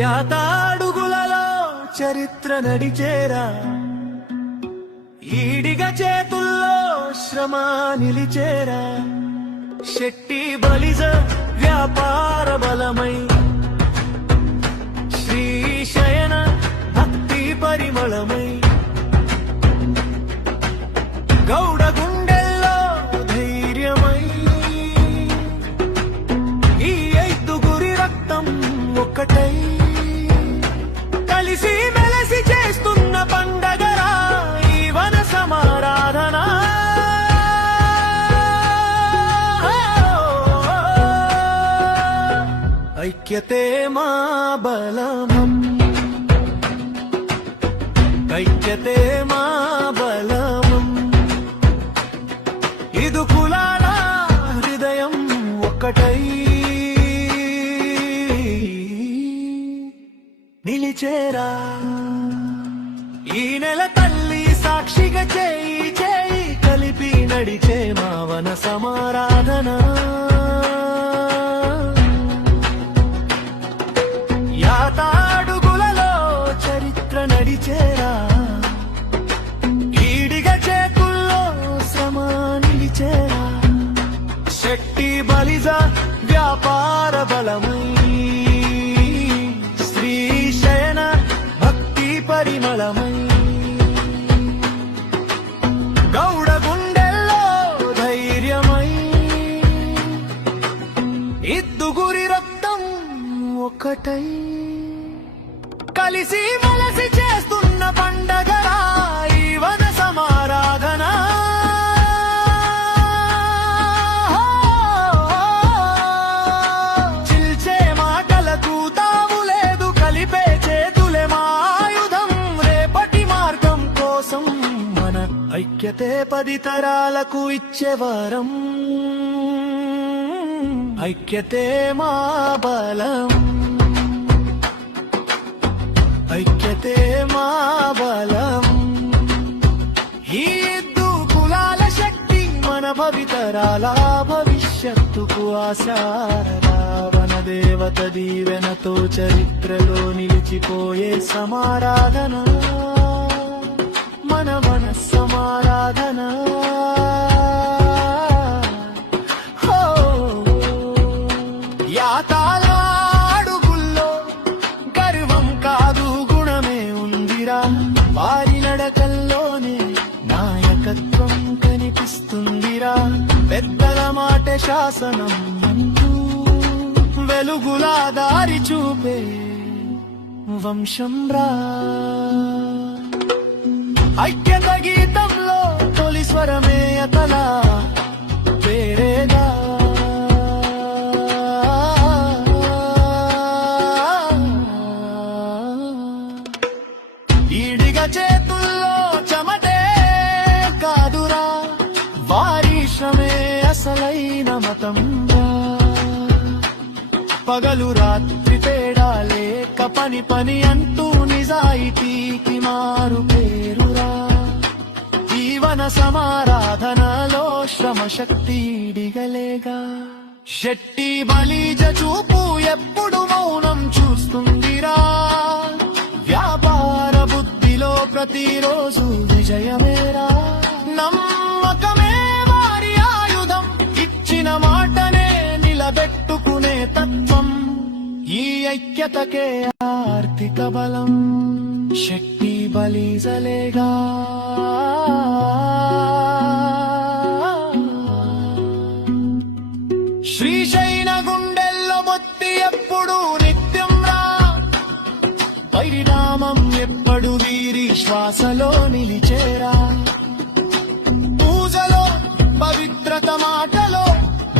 యాతాడుగులలో చరిత్ర నడిచేరా, ఈడిగ చేతుల్లో శ్రమ నిలిచేరా. శెట్టి బలిజ వ్యాపార బలమై, శ్రీశయన భక్తి పరిమళమై, గౌడ గుండెల్లో ధైర్యమై, ఈ ఐదుగురి రక్తం ఒక్కటై కలిసి మెలసి చేస్తున్న పండగరా ఈ వన సమారాధన. ఐక్యతే మా బలమం, ఐక్యతే మా బలమం. ఇది కులాల హృదయం ఒక్కటై నిలిచేరా. ఈ నెల తల్లి సాక్షిగా చేయి చేయి కలిపి నడిచే మా వన సమారాధన. యాతాడుగులలో చరిత్ర నడిచేరా, ఈడిగా చేతుల్లో శ్రమ నిలిచేరా. శెట్టి బలిజ వ్యాపార బలమై, శ్రీశయన భక్తి పరిమళమై, గౌడ గుండెల్లో ధైర్యమై, ఇద్దుగురి రక్తం ఒకటై కలిసి మలసి చేస్తున్న పండగరా ఈ వన సమారాధన. చిల్చే మాటలకు తాము లేదు, కలిపే చేతులే మా ఆయుధం. రేపటి మార్గం కోసం మన ఐక్యతే 10 తరాలకు ఇచ్చే వరం. ఐక్యతే మా బలం, ఐక్యతే మా బలం. ఈ ఇద్దు కులాల శక్తి మన భవితరాల భవిష్యత్తుకు ఆశారరా. వన దేవత దీవెనతో చరిత్రలో నిలిచిపోయే సమారాధన, మన వన సమారాధన. యాతాడుగుల్లో గర్వం కాదు గుణమే ఉందిరా, వారి నడకల్లోనే నాయకత్వం కనిపిస్తుందిరా. పెద్దల మాట శాసనం అంటూ వెలుగులా దారి చూపే వంశం రా. ఐక్యత గీతంలో తొలి స్వరమే అతలా పేరేగా. ఈడిగా చేతుల్లో చెమటే కాదురా, వారి శ్రమే అసలైన మతం రా. పగలు రాత్రి తేడా లేక పని పని అంటూ నిజాయితీకి మారు పేరురా. ఈ వన సమారాధనలో శ్రమ శక్తి ఈడిగలేగా. శెట్టి బలిజ చూపు ఎప్పుడు మౌనం చూస్తుందిరా. వ్యాపార బుద్ధిలో ప్రతిరోజు విజయమేరా. నమ్మకమే వారి ఆయుధం, ఇచ్చిన మాటనే నిలబెట్టుకునే తత్వం. ఈ ఐక్యతకే ఆర్థిక బలం, శక్తి బలిజలేగా. శ్రీశైన గుండెల్లో మొత్తి ఎప్పుడు నిత్యం రా. పరిణామం ఎప్పుడు వీరి శ్వాసలో నిలిచేరా. పూజలో పవిత్రత మాటలో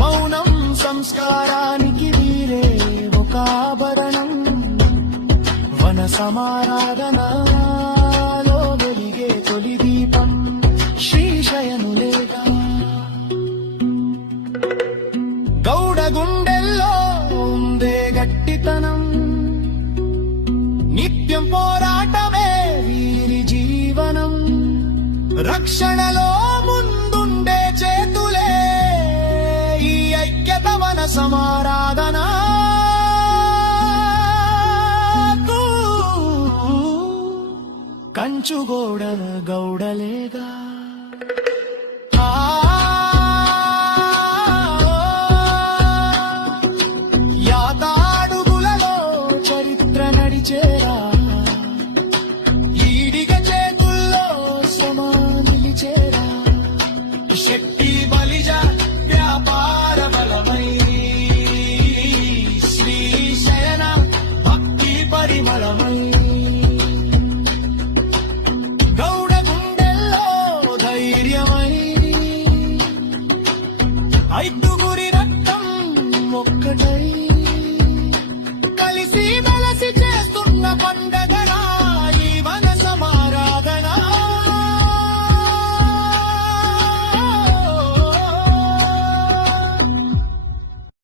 మౌనం సంస్కారానికి వీరే ఒక ఆభరణం. వన సమారాధనలో వెలిగే తొలి దీపం శ్రీశయనులేగా. గౌడ గుండెల్లో ఉందే గట్టితనం, నిత్యం పోరాటమే వీరి జీవనం. కంచుగోడ గౌడలేగా